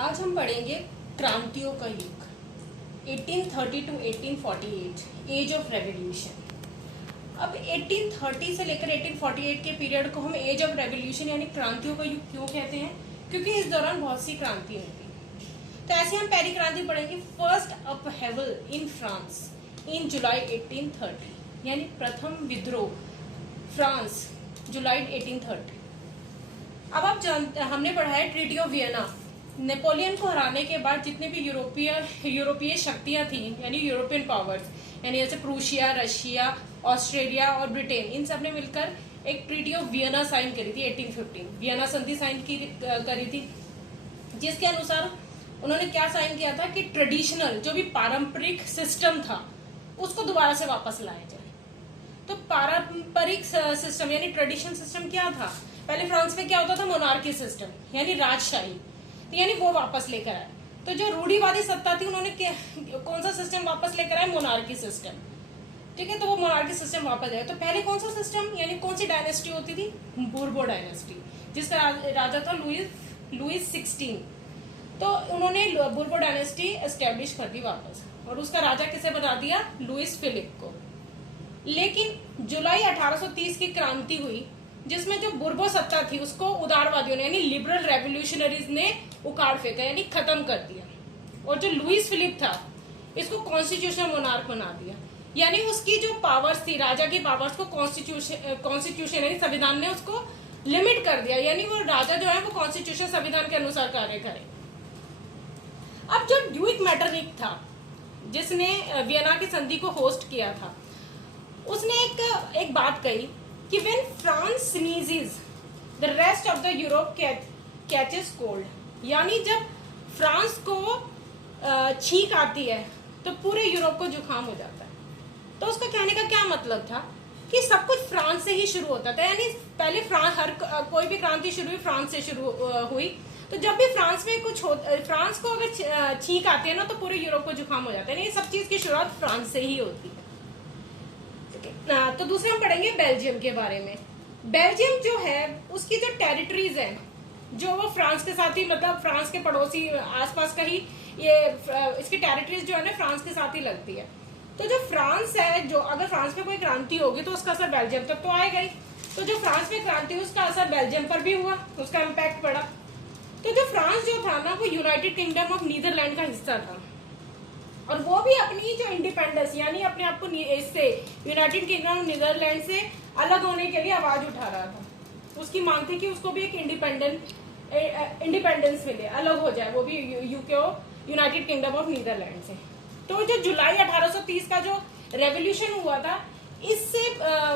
आज हम पढ़ेंगे क्रांतियों का युग 1830 टू 1848 एज ऑफ रेवोल्यूशन। अब 1830 से लेकर 1848 के पीरियड को हम एज ऑफ रेवोल्यूशन यानी क्रांतियों का युग क्यों कहते हैं? क्योंकि इस दौरान बहुत सी क्रांति हुई। तो ऐसे हम पहली क्रांति पढ़ेंगे, first upheaval in France in जुलाई 1830 यानी प्रथम विद्रोह फ्रांस जुलाई 1830। अब आप जानते, हमने पढ़ा है ट्रीटी ऑफ वियना। नेपोलियन को हराने के बाद जितने भी यूरोपीय शक्तियां थी यानी यूरोपियन पावर्स यानी जैसे प्रूशिया, रशिया, ऑस्ट्रेलिया और ब्रिटेन, इन सब ने मिलकर एक ट्रीटी ऑफ वियना साइन करी थी 1815। वियना संधि साइन करी थी, जिसके अनुसार उन्होंने क्या साइन किया था कि ट्रेडिशनल जो भी पारंपरिक सिस्टम था उसको दोबारा से वापस लाया जाए। तो पारंपरिक सिस्टम यानी ट्रेडिशनल सिस्टम क्या था? पहले फ्रांस में क्या होता था? मोनार्की सिस्टम यानी राजशाही, तो यानी वो वापस लेकर आए। तो जो रूढ़िवादी सत्ता थी उन्होंने कौन सा सिस्टम वापस लेकर आए? Monarchy system. ठीक है, तो वो मोनार्की सिस्टम वापस आया। तो पहले कौन सा सिस्टम यानी कौन सी डायनेस्टी होती थी? बूर्बो डायनेस्टी, जिसका राजा था लुइस 16। तो उन्होंने बूर्बो डायनेस्टी एस्टेब्लिश कर दी वापस, और उसका राजा किसे बना दिया? लुइस फिलिप को। लेकिन जुलाई 1830 की क्रांति हुई, जिसमें जो बुर्बो सत्ता थी उसको उदारवादियों ने यानी लिबरल रेवोल्यूशनरीज ने उखाड़ फेंका यानी खत्म कर दिया। और जो लुइस फिलिप था इसको कॉन्स्टिट्यूशनल मोनार्क बना दिया, यानी उसकी जो पावर्स थी, राजा की पावर्स को कॉन्स्टिट्यूशन यानी संविधान ने उसको लिमिट कर दिया, यानी वो राजा जो है वो कॉन्स्टिट्यूशन संविधान के अनुसार कार्य करे। अब जो ड्यूक मैटरनिक था जिसने वियना की संधि को होस्ट किया था, उसने एक बात कही कि when France sneezes, the rest of the Europe catches cold, यानी जब फ्रांस को छींक आती है तो पूरे यूरोप को जुकाम हो जाता है। तो उसका कहने का क्या मतलब था कि सब कुछ फ्रांस से ही शुरू होता था, यानी पहले कोई भी क्रांति शुरू हुई फ्रांस से शुरू हुई। तो जब भी फ्रांस में फ्रांस को अगर छींक आती है ना तो पूरे यूरोप को जुकाम हो जाता है, ये सब चीज की शुरुआत फ्रांस से ही होती है। तो दूसरा हम पढ़ेंगे बेल्जियम के बारे में। बेल्जियम जो है उसकी जो टेरिटरीज है जो वो फ्रांस के साथ ही, मतलब फ्रांस के पड़ोसी आसपास का ही ये इसकी टेरिटरीज जो है ना फ्रांस के साथ ही लगती है। तो जो फ्रांस है, जो अगर फ्रांस में कोई क्रांति होगी तो उसका असर बेल्जियम तक तो आएगा ही। तो जो फ्रांस में क्रांति हुई उसका असर बेल्जियम पर भी हुआ, उसका इम्पैक्ट पड़ा। तो जो फ्रांस जो था ना वो यूनाइटेड किंगडम ऑफ नीदरलैंड का हिस्सा था, और वो भी अपनी जो इंडिपेंडेंस यानी अपने आप को इससे यूनाइटेड किंगडम ऑफ नीदरलैंड से अलग होने के लिए आवाज उठा रहा था। उसकी मांग थी कि उसको भी एक इंडिपेंडेंस मिले, अलग हो जाए वो भी UK United Kingdom of Netherland से। तो जो जुलाई 1830 का जो रेवोल्यूशन हुआ था इससे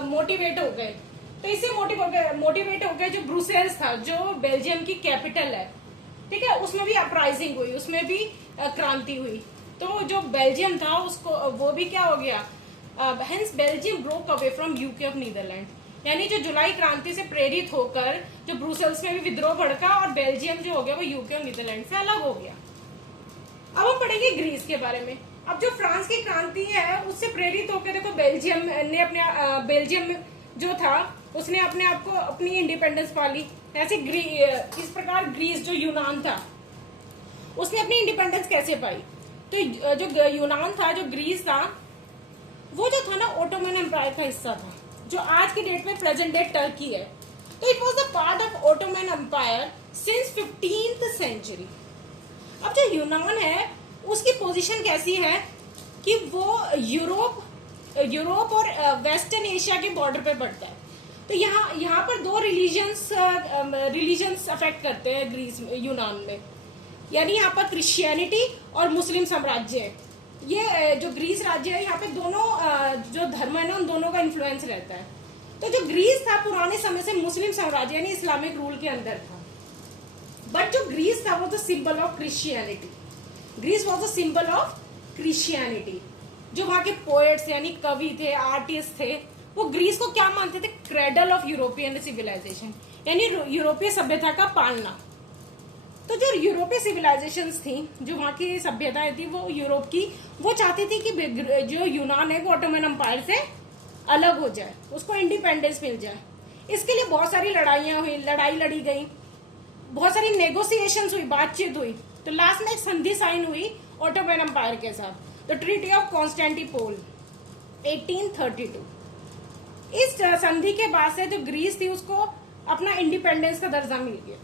मोटिवेट हो गए। तो इससे मोटिवेट हो गए जो ब्रुसेल्स था जो बेल्जियम की कैपिटल है, ठीक है, उसमें भी अपराइजिंग हुई, उसमें भी क्रांति हुई। तो जो बेल्जियम था उसको वो भी क्या हो गया, hence Belgium broke away from UK of Netherland, यानी जो जुलाई क्रांति से प्रेरित होकर जो ब्रुसेल्स में भी विद्रोह भड़का और बेल्जियम जो हो गया वो यूके ऑफ नीदरलैंड से अलग हो गया। अब हम पढ़ेंगे ग्रीस के बारे में। अब जो फ्रांस की क्रांति है उससे प्रेरित होकर देखो बेल्जियम जो था उसने अपने आप को अपनी इंडिपेंडेंस पा ली। ऐसे इस प्रकार ग्रीस जो यूनान था उसने अपनी इंडिपेंडेंस कैसे पाई? तो जो यूनान था, जो ग्रीस था, वो जो था ना ओटोमन एम्पायर का हिस्सा था, जो आज की डेट में प्रेजेंट डे टर्की है। तो it was the part of Ottoman Empire since 15th century. अब जो यूनान है उसकी पोजीशन कैसी है कि वो यूरोप और वेस्टर्न एशिया के बॉर्डर पे पड़ता है। तो यहाँ पर दो रिलीजन्स अफेक्ट करते हैं ग्रीस यूनान में, यानी यहाँ पर क्रिश्चियनिटी और मुस्लिम साम्राज्य है। ये जो ग्रीस राज्य है यहाँ पे दोनों जो धर्म है ना उन दोनों का इन्फ्लुएंस रहता है। तो जो ग्रीस था पुराने समय से मुस्लिम साम्राज्य यानी इस्लामिक रूल के अंदर था, बट जो ग्रीस था वो तो symbol of Christianity. Greece was the symbol of Christianity. जो वहां के पोएट्स यानी कवि थे, आर्टिस्ट थे, वो ग्रीस को क्या मानते थे? क्रेडल ऑफ यूरोपियन सिविलाइजेशन, यानी यूरोपीय सभ्यता का पालना। तो जो यूरोपीय सिविलाइजेशंस थी, जो वहां की सभ्यताएं थी वो यूरोप की, वो चाहती थी कि जो यूनान है वो ऑटोमन एम्पायर से अलग हो जाए, उसको इंडिपेंडेंस मिल जाए। इसके लिए बहुत सारी लड़ाई लड़ी गई। बहुत सारी नेगोशिएशंस हुई, बातचीत हुई, तो लास्ट में एक संधि साइन हुई ऑटोमन एम्पायर के साथ, द ट्रीटी ऑफ कॉन्स्टेंटिनोपल 1832। इस संधि के बाद से जो ग्रीस थी उसको अपना इंडिपेंडेंस का दर्जा मिल गया।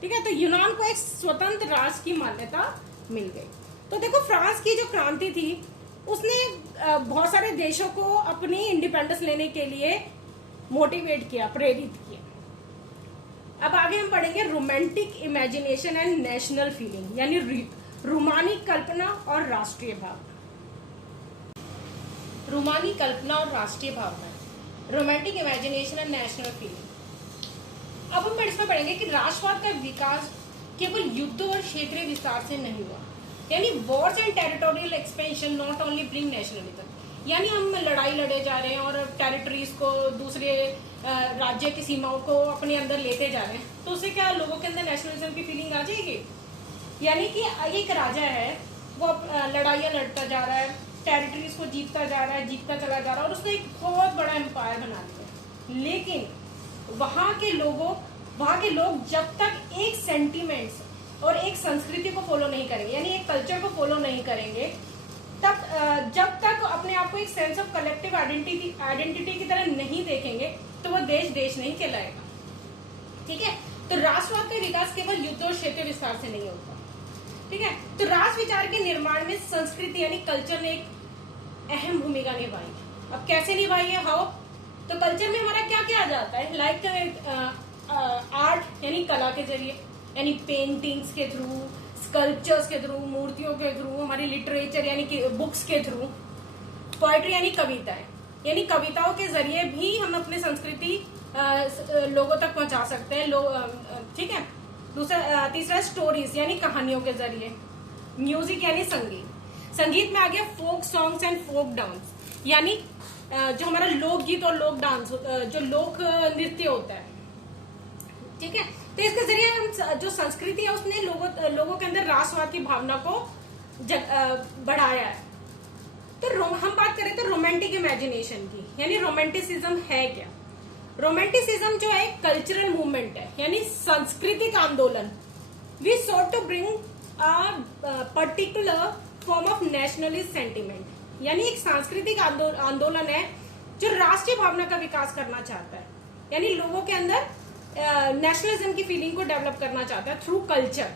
ठीक है, तो यूनान को एक स्वतंत्र राष्ट्र की मान्यता मिल गई। तो देखो फ्रांस की जो क्रांति थी उसने बहुत सारे देशों को अपनी इंडिपेंडेंस लेने के लिए मोटिवेट किया, प्रेरित किया। अब आगे हम पढ़ेंगे romantic imagination and national feeling, यानी रोमानी कल्पना और राष्ट्रीय भावना। रोमानी कल्पना और राष्ट्रीय भावना, romantic imagination and national feeling. अब हम इसमें पढ़ेंगे कि राष्ट्रवाद का विकास केवल युद्ध और क्षेत्रीय विस्तार से नहीं हुआ, यानी Wars and territorial expansion not only bring nationalism, यानी हम लड़ाई लड़े जा रहे हैं और टेरिटरीज को, दूसरे राज्य की सीमाओं को अपने अंदर लेते जा रहे हैं, तो उससे क्या लोगों के अंदर नेशनलिज्म की फीलिंग आ जाएगी। यानी कि एक राजा है वो लड़ाइयाँ लड़ता जा रहा है, टेरिटरीज को जीतता जा रहा है, जीतता चला जा रहा है और उसने एक बहुत बड़ा एम्पायर बना लिया, लेकिन वहां के लोग जब तक एक सेंटिमेंट्स और एक संस्कृति को फॉलो नहीं करेंगे, यानी एक कल्चर को फॉलो नहीं करेंगे, तब जब तक अपने आप को एक सेंस ऑफ कलेक्टिव आइडेंटिटी की तरह नहीं देखेंगे तो वो देश नहीं कहलाएगा। ठीक है, तो राष्ट्रवाद का विकास केवल युद्ध और क्षेत्रीय विस्तार से नहीं होता। ठीक है, तो राष्ट्र विचार के निर्माण में संस्कृति यानी कल्चर ने एक अहम भूमिका निभाई। अब कैसे निभाई है, हाउ? तो कल्चर में हमारा क्या क्या आ जाता है, लाइक आर्ट यानी कला के जरिए, यानी पेंटिंग्स के थ्रू, स्कल्पचर्स के थ्रू, मूर्तियों के थ्रू, हमारी लिटरेचर यानी कि बुक्स के थ्रू, पोएट्री यानी कविताएं, यानी कविताओं के जरिए भी हम अपनी संस्कृति लोगों तक पहुंचा सकते हैं। ठीक है, तीसरा स्टोरीज यानी कहानियों के जरिए, म्यूजिक यानी संगीत में आ गया folk songs and folk dance, यानी जो हमारा लोकगीत और लोक डांस, जो लोक नृत्य होता है। ठीक है, तो इसके जरिए हम जो संस्कृति है उसने लोगों के अंदर राष्ट्रवाद की भावना को बढ़ाया है। तो हम बात करें तो रोमांटिक इमेजिनेशन की, यानी रोमांटिसिज्म है क्या? रोमांटिसिज्म जो है कल्चरल मूवमेंट है, यानी सांस्कृतिक आंदोलन। We sought to bring a particular form of nationalist sentiment, यानी एक सांस्कृतिक आंदोलन है जो राष्ट्रीय भावना का विकास करना चाहता है, यानी लोगों के अंदर नेशनलिज्म की फीलिंग को डेवलप करना चाहता है थ्रू कल्चर।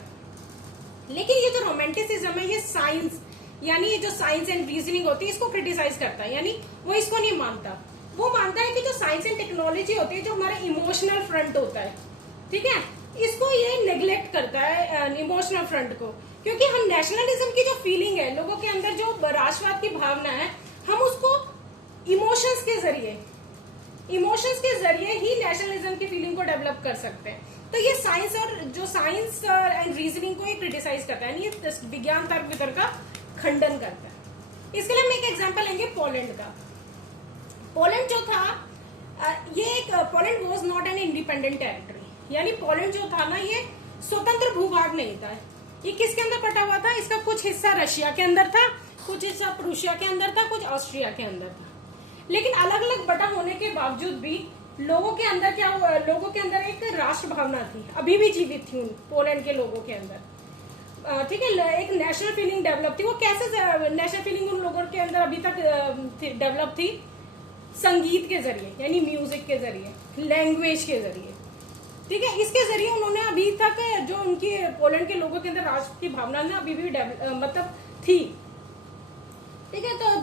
लेकिन ये जो रोमांटिसिज्म है ये साइंस, यानी ये जो साइंस एंड रीजनिंग होती है इसको क्रिटिसाइज करता है, यानी वो इसको नहीं मानता। वो मानता है कि जो साइंस एंड टेक्नोलॉजी होती है, जो हमारा इमोशनल फ्रंट होता है, ठीक है, इसको ये नेग्लेक्ट करता है, इमोशनल फ्रंट को। क्योंकि हम नेशनलिज्म की जो फीलिंग है लोगों के अंदर, जो राष्ट्रवाद की भावना है, हम उसको इमोशंस के जरिए ही नेशनलिज्म की फीलिंग को डेवलप कर सकते हैं। तो ये साइंस एंड रीजनिंग को ये क्रिटिसाइज करता है, ये विज्ञान तर्क वितर्क का खंडन करता है। इसके लिए हम एक एग्जांपल लेंगे पोलैंड का। पोलैंड जो था, Poland was not an independent territory, यानी पोलैंड जो था ना ये स्वतंत्र भूभाग नहीं था। ये किसके अंदर बटा हुआ था? इसका कुछ हिस्सा रशिया के अंदर था, कुछ हिस्सा प्रूशिया के अंदर था, कुछ ऑस्ट्रिया के अंदर था। लेकिन अलग अलग बटा होने के बावजूद भी लोगों के अंदर क्या हुआ? लोगों के अंदर एक राष्ट्र भावना थी, अभी भी जीवित थी पोलैंड के लोगों के अंदर। ठीक है, एक नेशनल फीलिंग डेवलप थी। वो कैसे नेशनल फीलिंग उन लोगों के अंदर अभी तक डेवलप थी? संगीत के जरिए, यानी म्यूजिक के जरिए, लैंग्वेज के जरिए। ठीक है, इसके जरिए उन्होंने अभी तक जो उनकी पोलैंड के लोगों के अंदर राष्ट्र की भावना ना अभी भी मतलब थी। ठीक है, तो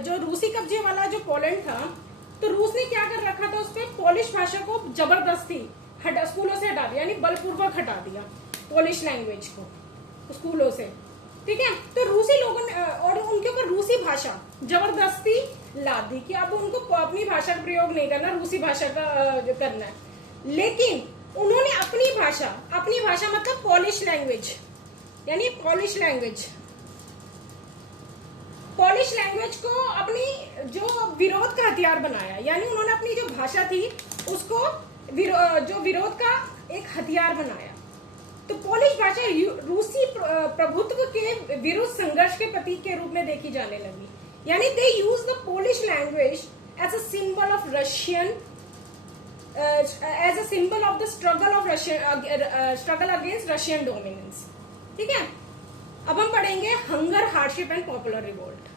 जो रूसी कब्जे वाला जो पोलैंड था, तो रूस ने क्या कर रखा था, उस पर पॉलिश भाषा को जबरदस्ती स्कूलों से हटा दिया, यानी बलपूर्वक हटा दिया पॉलिश लैंग्वेज को स्कूलों से। ठीक है, तो रूसी लोगों ने और उनके ऊपर रूसी भाषा जबरदस्ती ला दी कि अब उनको अपनी भाषा का प्रयोग नहीं करना, रूसी भाषा का करना है। लेकिन उन्होंने अपनी भाषा मतलब पॉलिश लैंग्वेज, यानी पॉलिश लैंग्वेज को अपनी जो विरोध का हथियार बनाया, यानी उन्होंने अपनी जो भाषा थी उसको जो विरोध का एक हथियार बनाया। तो पॉलिश भाषा रूसी प्रभुत्व के विरुद्ध संघर्ष के प्रतीक के रूप में देखी जाने लगी, यानी they use the Polish language as a symbol of Russian as a symbol of the struggle against Russian dominance. ठीक है, अब हम पढ़ेंगे hunger, hardship and popular revolt.